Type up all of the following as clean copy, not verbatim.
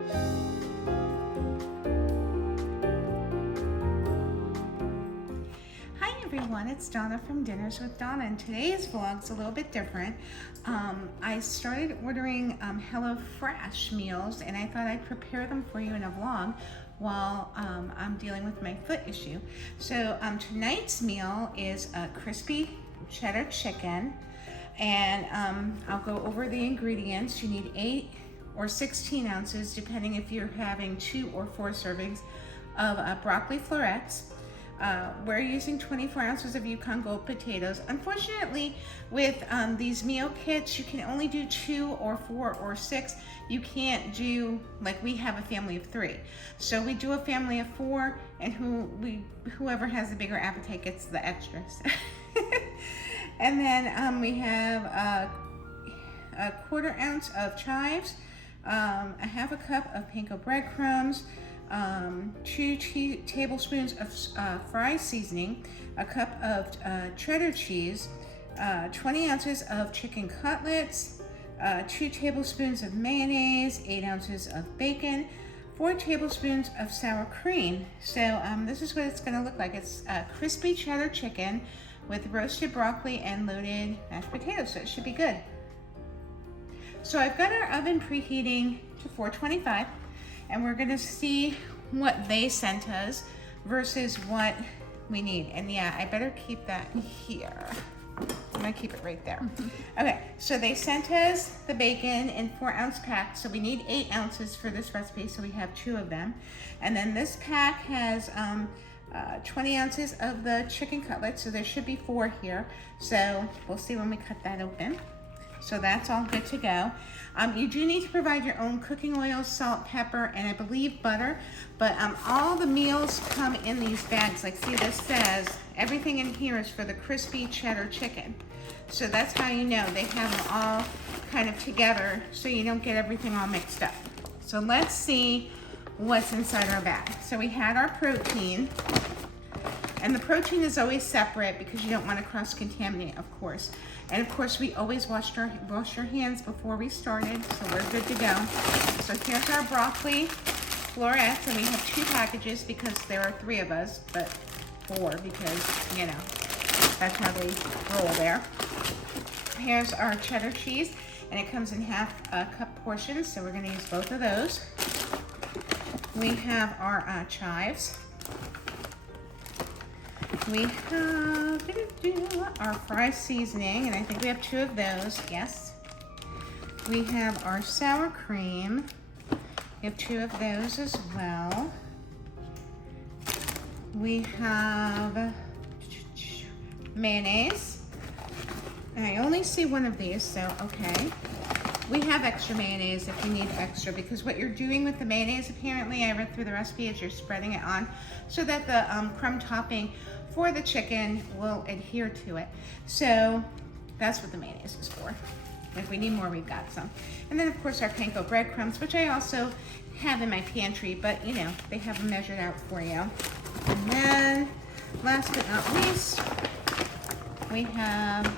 Hi everyone, it's Donna from Dinners with Donna, and today's vlog's a little bit different. I started ordering HelloFresh meals, and I thought I'd prepare them for you in a vlog while I'm dealing with my foot issue. So tonight's meal is a crispy cheddar chicken, and I'll go over the ingredients. You need 8 or 16 ounces, depending if you're having 2 or 4 servings of broccoli florets. We're using 24 ounces of Yukon Gold potatoes. Unfortunately, with these meal kits, you can only do 2 or 4 or 6. You can't do, like, we have a family of 3. So we do a family of 4, and whoever has the bigger appetite gets the extras. And then we have a 1/4 ounce of chives, a 1/2 cup of panko breadcrumbs, 2 tablespoons of fry seasoning, a cup of cheddar cheese, 20 ounces of chicken cutlets, 2 tablespoons of mayonnaise, 8 ounces of bacon, 4 tablespoons of sour cream. So this is what it's going to look like. It's crispy cheddar chicken with roasted broccoli and loaded mashed potatoes, so it should be good. So I've got our oven preheating to 425, and we're gonna see what they sent us versus what we need. And yeah, I better keep that here. I'm gonna keep it right there. Okay, so they sent us the bacon in 4-ounce packs, so we need 8 ounces for this recipe, so we have 2 of them. And then this pack has 20 ounces of the chicken cutlets, so there should be 4 here. So we'll see when we cut that open. So that's all good to go. You do need to provide your own cooking oil, salt, pepper, and I believe butter, but all the meals come in these bags. Like, see, this says everything in here is for the crispy cheddar chicken. So that's how you know they have them all kind of together, so you don't get everything all mixed up. So let's see what's inside our bag. So we had our protein, and the protein is always separate because you don't want to cross-contaminate, of course. And of course, we always washed our hands before we started, so we're good to go. So here's our broccoli florets, and we have 2 packages because there are 3 of us, but 4 because, you know, that's how they roll there. Here's our cheddar cheese, and it comes in 1/2 cup portions, so we're going to use both of those. We have our chives. We have our fry seasoning, and I think we have 2 of those, yes. We have our sour cream. We have 2 of those as well. We have mayonnaise. And I only see 1 of these, so okay. We have extra mayonnaise if you need extra, because what you're doing with the mayonnaise, apparently, I read through the recipe, is you're spreading it on so that the crumb topping for the chicken will adhere to it. So that's what the mayonnaise is for. If we need more, we've got some. And then, of course, our panko breadcrumbs, which I also have in my pantry, but, you know, they have them measured out for you. And then, last but not least, we have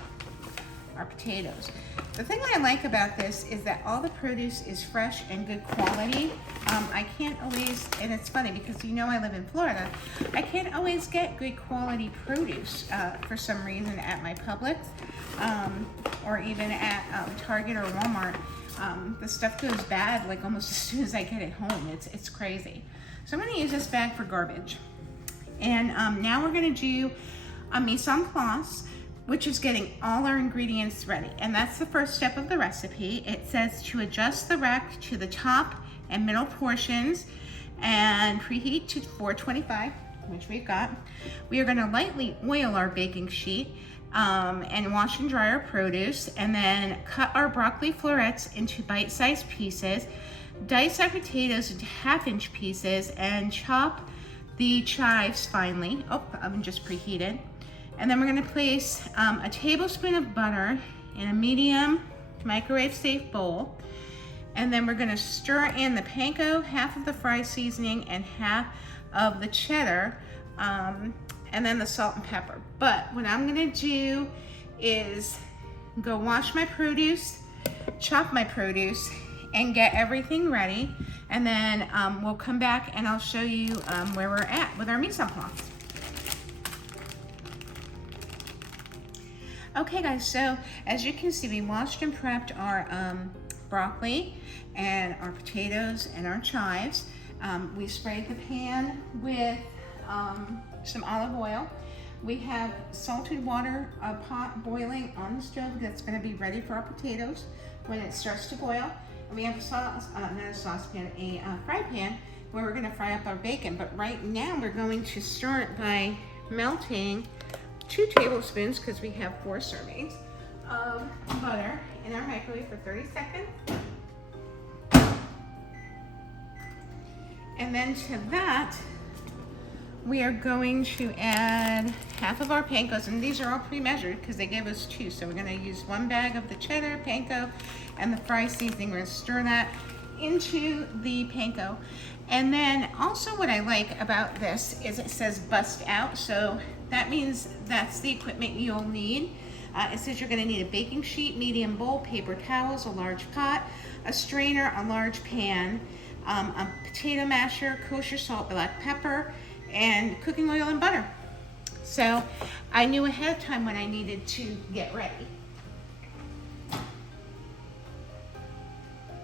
our potatoes. The thing I like about this is that all the produce is fresh and good quality. I can't always, and it's funny because you know I live in Florida, I can't always get good quality produce for some reason at my Publix or even at Target or Walmart. The stuff goes bad like almost as soon as I get it home. It's crazy. So I'm gonna use this bag for garbage. And now we're gonna do a mise en place, which is getting all our ingredients ready. And that's the first step of the recipe. It says to adjust the rack to the top and middle portions and preheat to 425, which we've got. We are gonna lightly oil our baking sheet and wash and dry our produce, and then cut our broccoli florets into bite-sized pieces, dice our potatoes into 1/2-inch pieces, and chop the chives finely. Oh, oven just preheated. And then we're gonna place a tablespoon of butter in a medium microwave-safe bowl. And then we're gonna stir in the panko, 1/2 of the fry seasoning, and 1/2 of the cheddar, and then the salt and pepper. But what I'm gonna do is go wash my produce, chop my produce, and get everything ready. And then we'll come back and I'll show you where we're at with our mise en place. Okay guys, so as you can see, we washed and prepped our broccoli and our potatoes and our chives. We sprayed the pan with some olive oil. We have salted water, a pot boiling on the stove that's going to be ready for our potatoes when it starts to boil. And we have a fry pan where we're going to fry up our bacon. But right now we're going to start by melting 2 tablespoons, because we have 4 servings, of butter in our microwave for 30 seconds. And then to that, we are going to add half of our pancos, and these are all pre-measured because they gave us 2. So we're going to use 1 bag of the cheddar, panko, and the fry seasoning. We're going to stir that into the panko. And then also what I like about this is it says bust out. So that means that's the equipment you'll need. It says you're going to need a baking sheet, medium bowl, paper towels, a large pot, a strainer, a large pan, a potato masher, kosher salt, black pepper, and cooking oil and butter. So I knew ahead of time when I needed to get ready.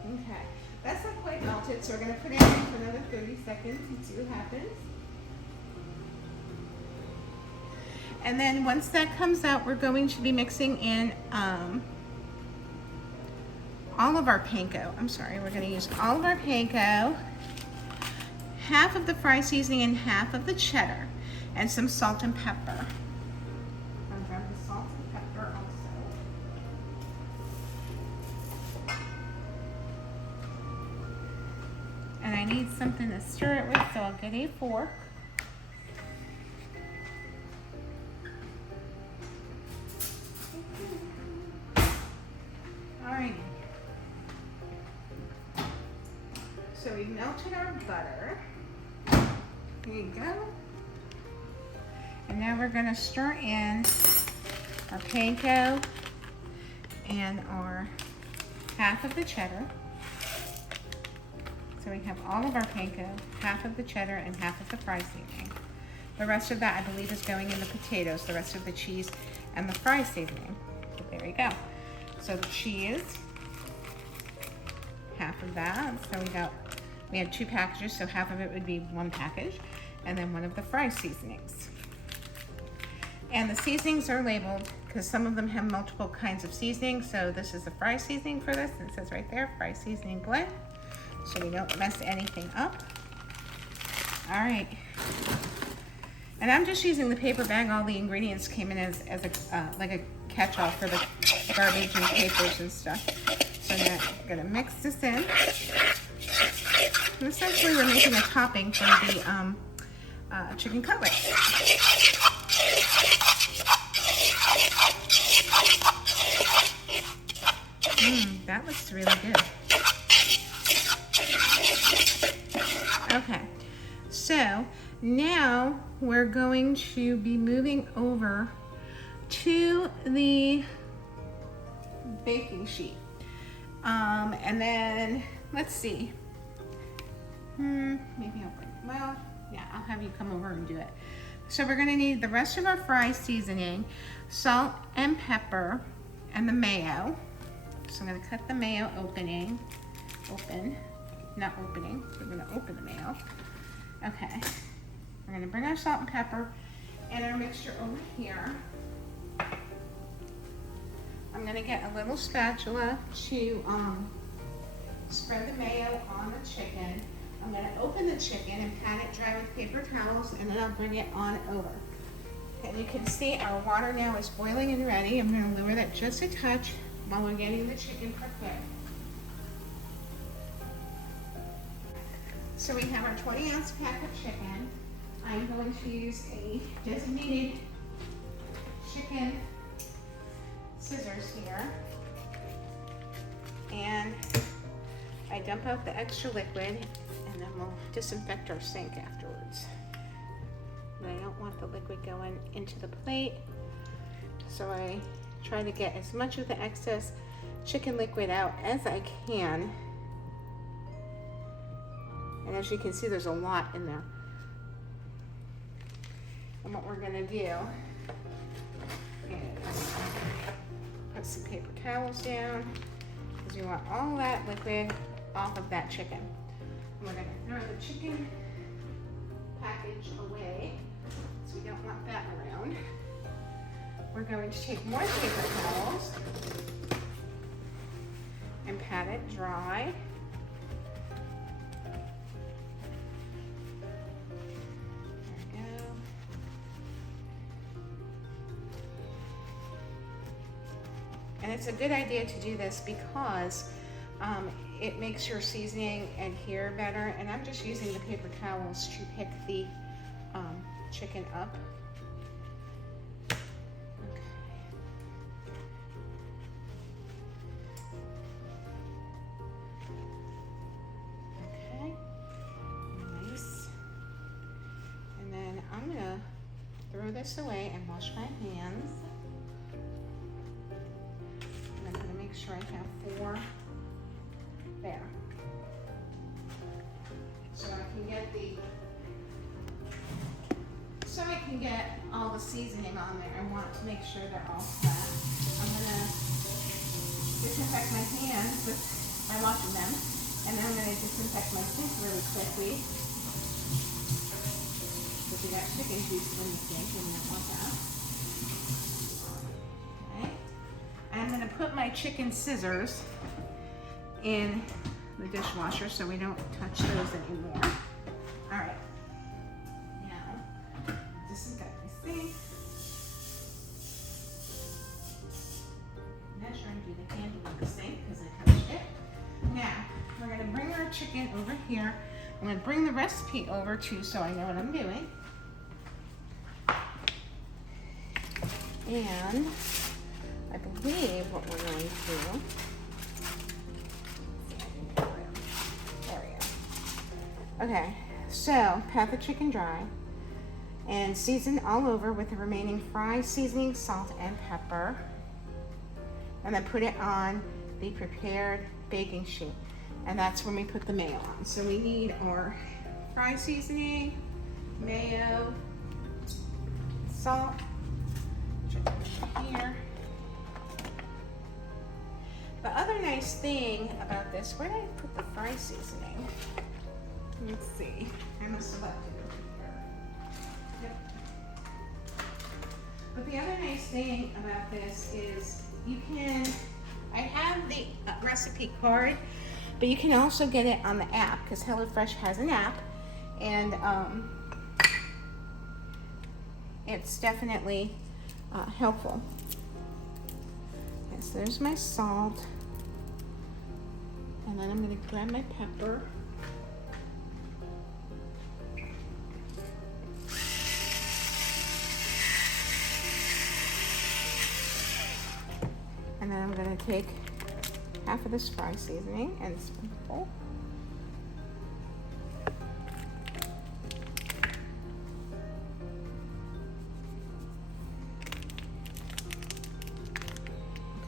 Okay, that's not quite melted, so we're going to put it in for another 30 seconds and see what happens. And then once that comes out, we're going to be mixing in all of our panko. I'm sorry, we're going to use all of our panko, half of the fry seasoning and half of the cheddar, and some salt and pepper. I'll grab the salt and pepper also. And I need something to stir it with, so I'll get a fork. Alrighty. So we melted our butter. Here you go. And now we're going to stir in our panko and our half of the cheddar. So we have all of our panko, half of the cheddar, and half of the fry seasoning. The rest of that, I believe, is going in the potatoes, the rest of the cheese and the fry seasoning. So there you go. So the cheese, half of that. So we had 2 packages, so half of it would be 1 package, and then 1 of the fry seasonings. And the seasonings are labeled because some of them have multiple kinds of seasoning. So this is the fry seasoning for this, and it says right there, fry seasoning blend, so we don't mess anything up. All right. And I'm just using the paper bag. All the ingredients came in as a like a catch-all for the garbage and papers and stuff. So now I'm gonna mix this in. And essentially we're making a topping for the chicken cutlets. That looks really good. Okay, so now we're going to be moving over to the baking sheet. And then, let's see. Maybe I'll bring, well, yeah, I'll have you come over and do it. So we're gonna need the rest of our fry seasoning, salt and pepper, and the mayo. So I'm gonna cut the mayo open. We're gonna open the mayo. Okay. We're gonna bring our salt and pepper and our mixture over here. I'm gonna get a little spatula to spread the mayo on the chicken. I'm gonna open the chicken and pat it dry with paper towels, and then I'll bring it on over. And you can see our water now is boiling and ready. I'm gonna lower that just a touch while we're getting the chicken prepared. So we have our 20-ounce pack of chicken. I'm going to use a designated chicken scissors here. And I dump out the extra liquid, and then we'll disinfect our sink afterwards. But I don't want the liquid going into the plate, so I try to get as much of the excess chicken liquid out as I can. And as you can see, there's a lot in there. And what we're gonna do is put some paper towels down, because we want all that liquid off of that chicken. And we're gonna throw the chicken package away, so we don't want that around. We're going to take more paper towels and pat it dry. And it's a good idea to do this because it makes your seasoning adhere better. And I'm just using the paper towels to pick the chicken up. Okay. Nice. And then I'm gonna throw this away and wash my hands. Make sure I have 4 there, so I can get all the seasoning on there. I want to make sure they're all flat. I'm gonna disinfect my hands by washing them, and then I'm gonna disinfect my sink really quickly because we got chicken juice in the sink and we don't want that. I'm going to put my chicken scissors in the dishwasher so we don't touch those anymore. All right. Now, disinfect my sink. Measure and do the handle of the sink because I touched it. Now, we're going to bring our chicken over here. I'm going to bring the recipe over too so I know what I'm doing. And I believe what we're going to do, there we go. Okay, so pat the chicken dry and season all over with the remaining fry seasoning, salt, and pepper. And then put it on the prepared baking sheet. And that's when we put the mayo on. So we need our fry seasoning, mayo, salt, which I put here. The other nice thing about this, where did I put the fry seasoning? Let's see. I must have left it over here. Yep. But the other nice thing about this is I have the recipe card, but you can also get it on the app because HelloFresh has an app, and it's definitely helpful. So there's my salt, and then I'm going to grab my pepper. And then I'm going to take half of this fry seasoning and sprinkle.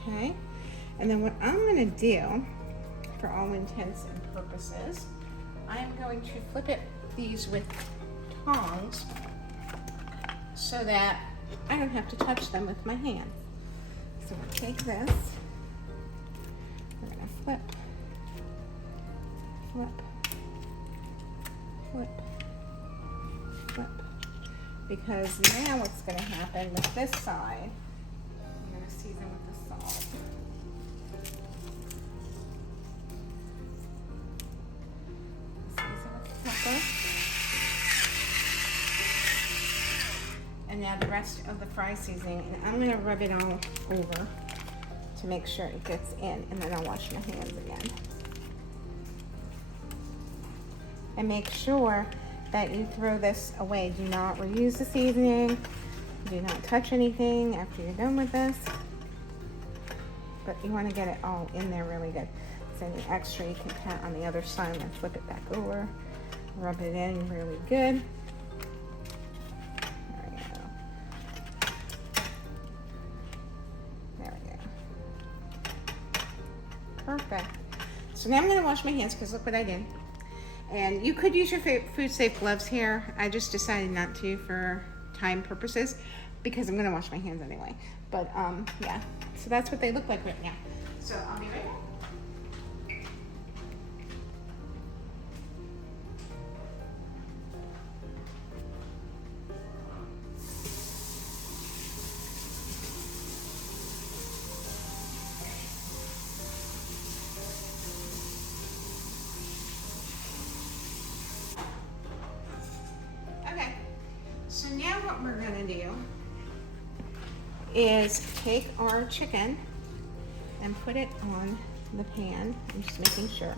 Okay, and then what I'm going to do, for all intents and purposes, I'm going to flip these with tongs so that I don't have to touch them with my hands. So we'll take this, we're going to flip, because now what's going to happen with this side, I'm going to season with the salt. Season with the pepper. And now the rest of the fry seasoning, and I'm going to rub it all over to make sure it gets in, and then I'll wash my hands again. And make sure that you throw this away. Do not reuse the seasoning. Do not touch anything after you're done with this. But you want to get it all in there really good. So any extra you can pat on the other side and flip it back over. Rub it in really good. There we go. There we go. Perfect. So now I'm going to wash my hands because look what I did. And you could use your food safe gloves here. I just decided not to for time purposes because I'm gonna wash my hands anyway. But yeah, so that's what they look like right now. So I'll be right back. So now what we're gonna do is take our chicken and put it on the pan. I'm just making sure.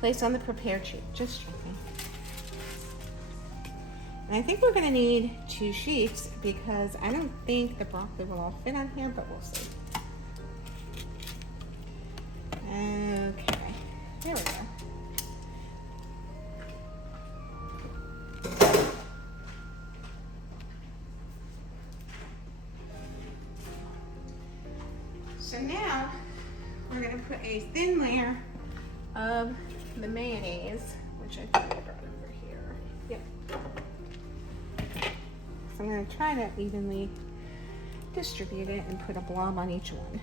Place on the prepared sheet, just checking. And I think we're gonna need 2 sheets because I don't think the broccoli will all fit on here, but we'll see. Okay, there we go. So now we're going to put a thin layer of the mayonnaise, which I think I brought over here. Yep. So I'm going to try to evenly distribute it and put a blob on each one.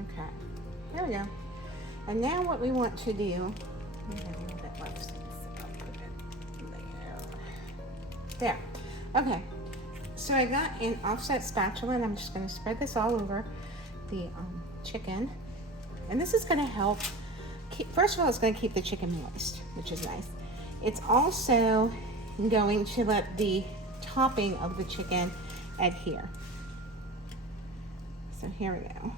Okay, there we go. And now what we want to do, we have a little bit left, so I'll put it there. There, okay. So I got an offset spatula and I'm just gonna spread this all over the chicken. And this is gonna help, first of all, it's gonna keep the chicken moist, which is nice. It's also going to let the topping of the chicken adhere. So here we go.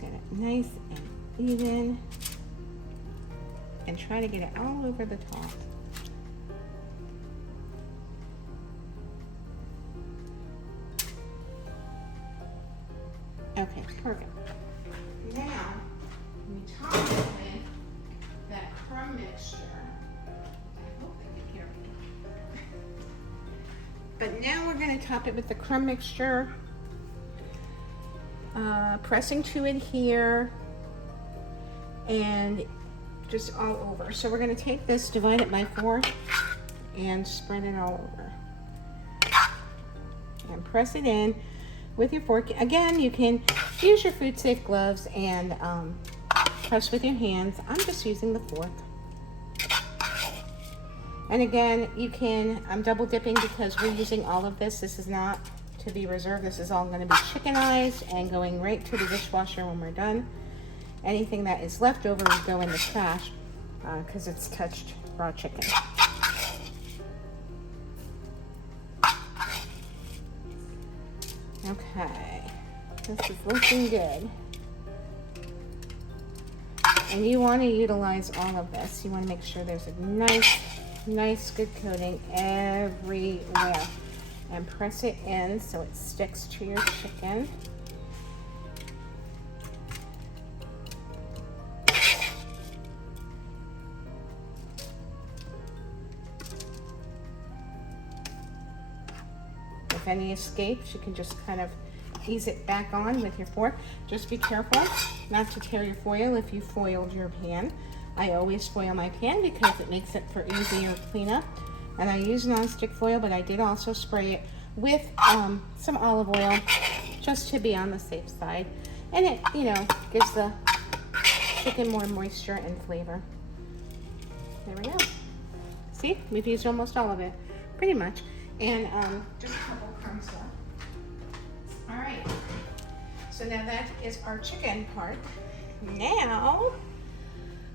Get it nice and even and try to get it all over the top. Okay, perfect. Now we top it with that crumb mixture. I hope they can hear me. But now we're going to top it with the crumb mixture. Pressing to adhere and just all over. So we're going to take this, divide it by 4 and spread it all over. And press it in with your fork. Again, you can use your food safe gloves and press with your hands. I'm just using the fork. And again, you can, I'm double dipping because we're using all of this. This is not to be reserved. This is all going to be chickenized and going right to the dishwasher when we're done. Anything that is left over will go in the trash because it's touched raw chicken. Okay, this is looking good. And you want to utilize all of this. You want to make sure there's a nice good coating everywhere. And press it in so it sticks to your chicken. If any escapes, you can just kind of ease it back on with your fork. Just be careful not to tear your foil if you foiled your pan. I always foil my pan because it makes it for easier cleanup. And I use nonstick foil, but I did also spray it with some olive oil just to be on the safe side. And it, you know, gives the chicken more moisture and flavor. There we go. See, we've used almost all of it, pretty much. And just a couple crumbs left. All right, so now that is our chicken part. Now,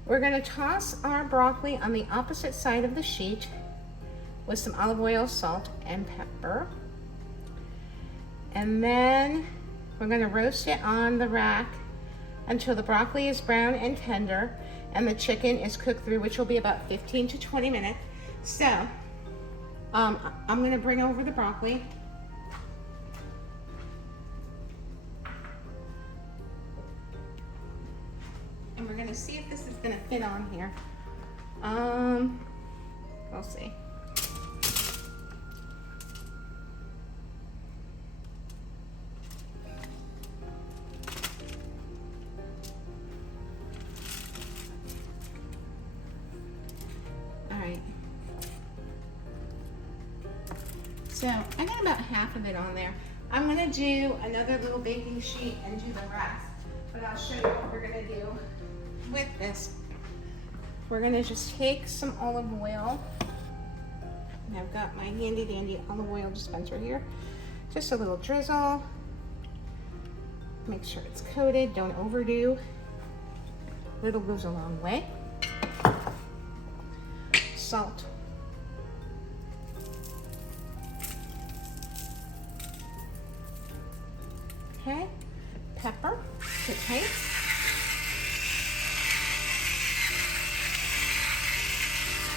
we're gonna toss our broccoli on the opposite side of the sheet with some olive oil, salt, and pepper. And then we're going to roast it on the rack until the broccoli is brown and tender and the chicken is cooked through, which will be about 15 to 20 minutes. So I'm going to bring over the broccoli. And gonna see if this is gonna fit on here. We'll see. So I got about half of it on there. I'm gonna do another little baking sheet and do the rest, but I'll show you what we're gonna do with this. We're gonna just take some olive oil, and I've got my handy dandy olive oil dispenser here. Just a little drizzle. Make sure it's coated, don't overdo. Little goes a long way. Salt. Okay, pepper to taste.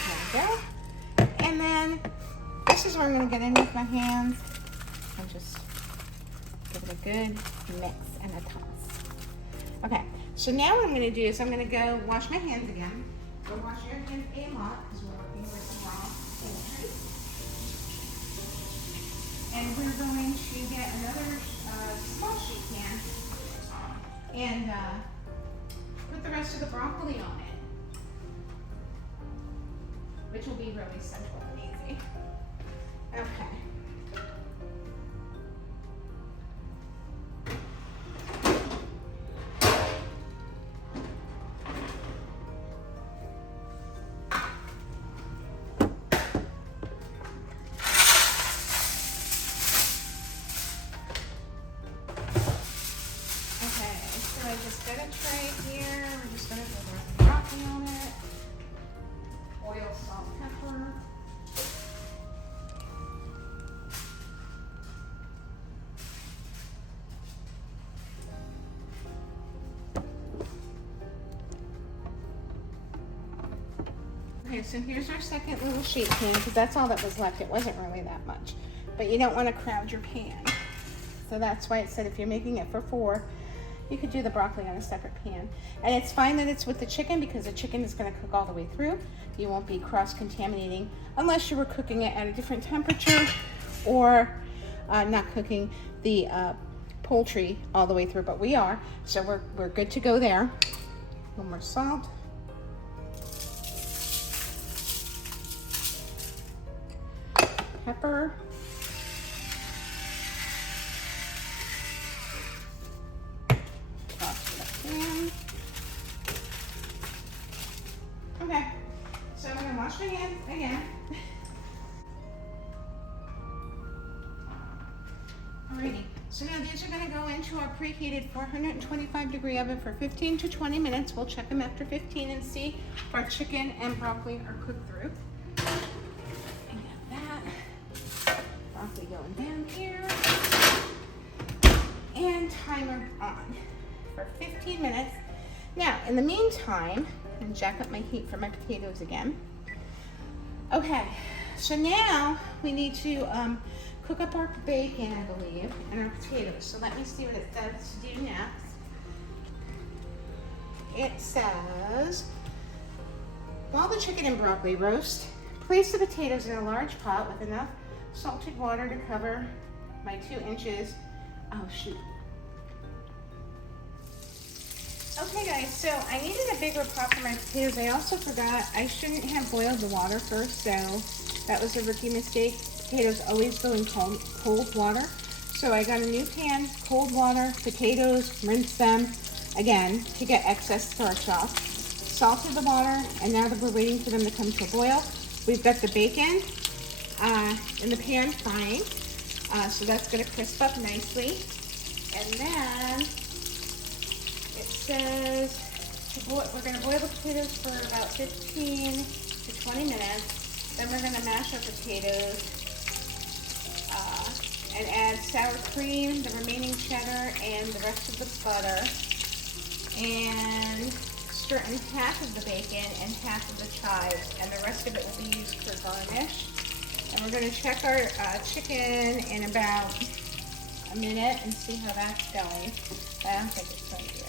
There we go. And then this is where I'm going to get in with my hands and just give it a good mix and a toss. Okay, so now what I'm going to do is I'm going to go wash my hands again. Go wash your hands a lot because we're working with the raw poultry. And we're going to get another small sheet pan and put the rest of the broccoli on it, which will be really simple and easy. Okay. I just got a tray here. We're just gonna put the broccoli on it. Oil, salt, pepper. Okay, so here's our second little sheet pan because that's all that was left. It wasn't really that much, but you don't want to crowd your pan. So that's why it said if you're making it for 4, you could do the broccoli on a separate pan. And it's fine that it's with the chicken because the chicken is going to cook all the way through. You won't be cross-contaminating unless you were cooking it at a different temperature or not cooking the poultry all the way through, but we are. So we're good to go there. A little more salt. Pepper. Okay, so I'm going to wash my hands again. Alrighty, so now these are going to go into our preheated 425-degree oven for 15 to 20 minutes. We'll check them after 15 and see if our chicken and broccoli are cooked through. And got that. Broccoli going down here. And timer on for 15 minutes. Now, in the meantime, I'm going to jack up my heat for my potatoes again. Okay, so now we need to cook up our bacon, I believe, and our potatoes. So let me see what it says to do next. It says, while the chicken and broccoli roast, place the potatoes in a large pot with enough salted water to cover my 2 inches. Oh, shoot. Okay guys, so I needed a bigger pot for my potatoes. I also forgot I shouldn't have boiled the water first, so that was a rookie mistake. Potatoes always go in cold water. So I got a new pan, cold water, potatoes, rinse them again to get excess starch off. Salted the water, and now that we're waiting for them to come to a boil, we've got the bacon in the pan frying. So that's gonna crisp up nicely. And then it says we're going to boil the potatoes for about 15 to 20 minutes. Then we're going to mash our potatoes and add sour cream, the remaining cheddar, and the rest of the butter. And stir in half of the bacon and half of the chives, and the rest of it will be used for garnish. And we're going to check our chicken in about a minute and see how that's going. I don't think it's going to be ready.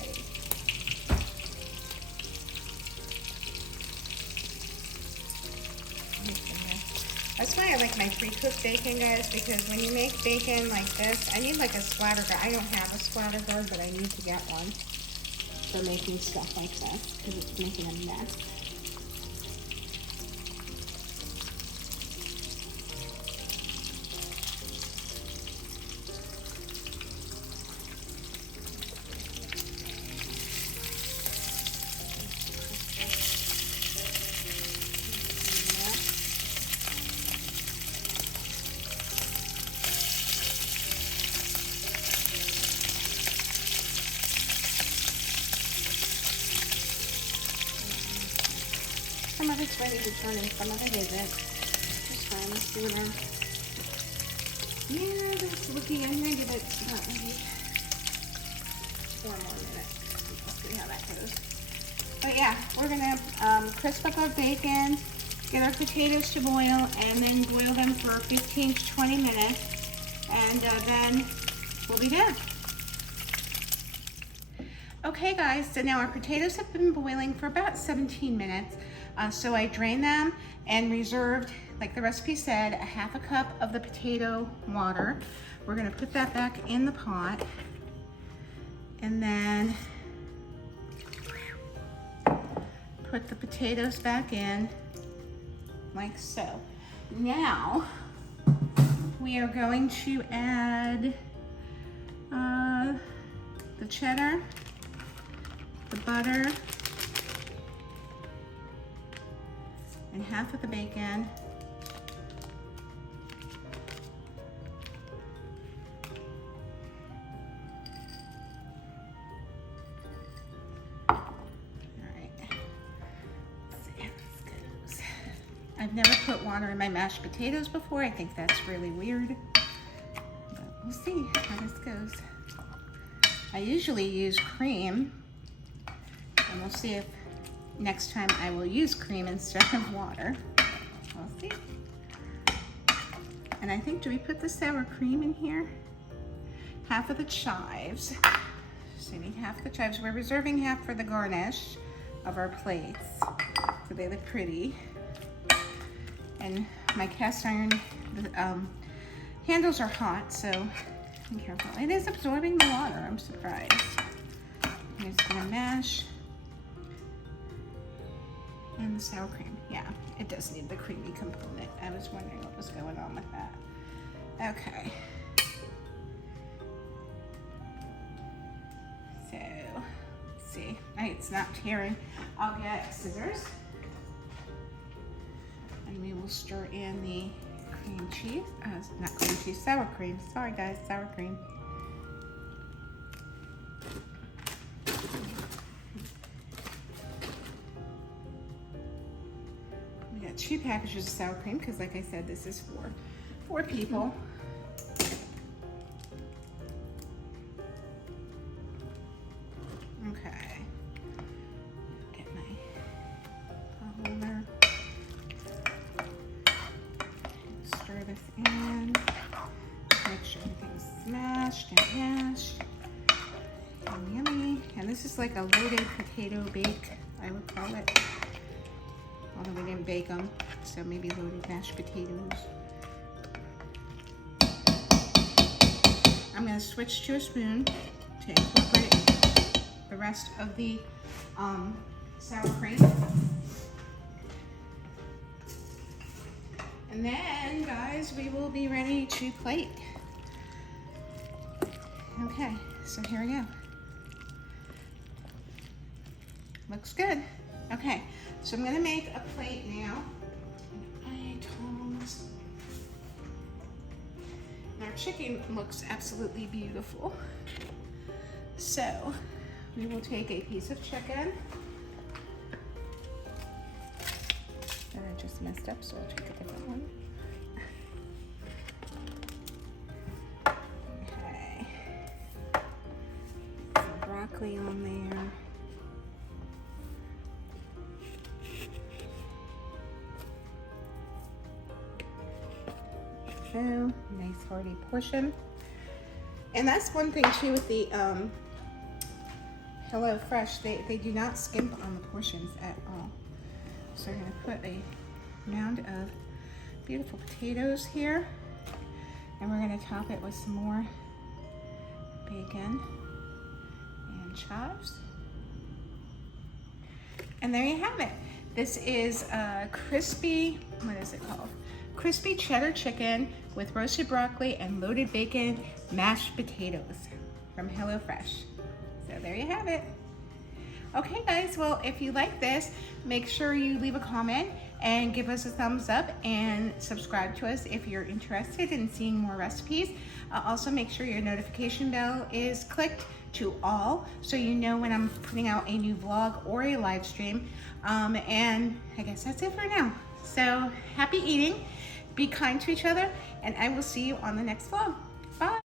That's why I like my pre-cooked bacon, guys, because when you make bacon like this, I need like a splatter guard. I don't have a splatter guard, but I need to get one for making stuff like this because it's making a mess. Some of it's ready to turn and some of it isn't. It's fine, let's do it. Yeah, that's looking, I'm gonna give it maybe 4 more minutes. We'll see how that goes. But yeah, we're gonna crisp up our bacon, get our potatoes to boil, and then boil them for 15 to 20 minutes. And then we'll be done. Okay guys, so now our potatoes have been boiling for about 17 minutes. So I drained them and reserved, like the recipe said, a half a cup of the potato water. We're gonna put that back in the pot. And then put the potatoes back in, like so. Now, we are going to add the cheddar, the butter, and half of the bacon. All right, let's see how this goes. I've never put water in my mashed potatoes before. I think that's really weird, but we'll see how this goes. I usually use cream, and we'll see if next time I will use cream instead of water. We'll see. And I think, do we put the sour cream in here? Half of the chives. So we need half the chives. We're reserving half for the garnish of our plates, so they look pretty. And my cast iron handles are hot, so be careful. It is absorbing the water, I'm surprised. I'm just gonna mash. And the sour cream, yeah, it does need the creamy component. I was wondering what was going on with that. Okay. So, let's see. It's not tearing. I'll get scissors. And we will stir in the cream cheese. Not cream cheese, sour cream. Sorry guys, sour cream. We got 2 packages of sour cream because, like I said, this is for 4 people. Okay. Get my holder. Stir this in. Make sure everything's smashed and hashed. And yummy. And this is like a loaded potato bake, I would call it. Although we didn't bake them, so maybe loaded mashed potatoes. I'm going to switch to a spoon to incorporate the rest of the sour cream. And then, guys, we will be ready to plate. Okay, so here we go. Looks good. Okay, so I'm gonna make a plate now. My tongs. And our chicken looks absolutely beautiful. So we will take a piece of chicken. That I just messed up, so I'll take a different one. Okay. Some broccoli on there. So, nice hearty portion. And that's one thing too with the Hello Fresh, they do not skimp on the portions at all. So I'm gonna put a mound of beautiful potatoes here. And we're gonna top it with some more bacon and chives. And there you have it. This is a crispy, what is it called? Crispy cheddar chicken with roasted broccoli and loaded bacon, mashed potatoes from HelloFresh. So there you have it. Okay guys, well if you like this, make sure you leave a comment and give us a thumbs up and subscribe to us if you're interested in seeing more recipes. Also make sure your notification bell is clicked to all so you know when I'm putting out a new vlog or a live stream. And I guess that's it for now. So happy eating, be kind to each other, and I will see you on the next vlog.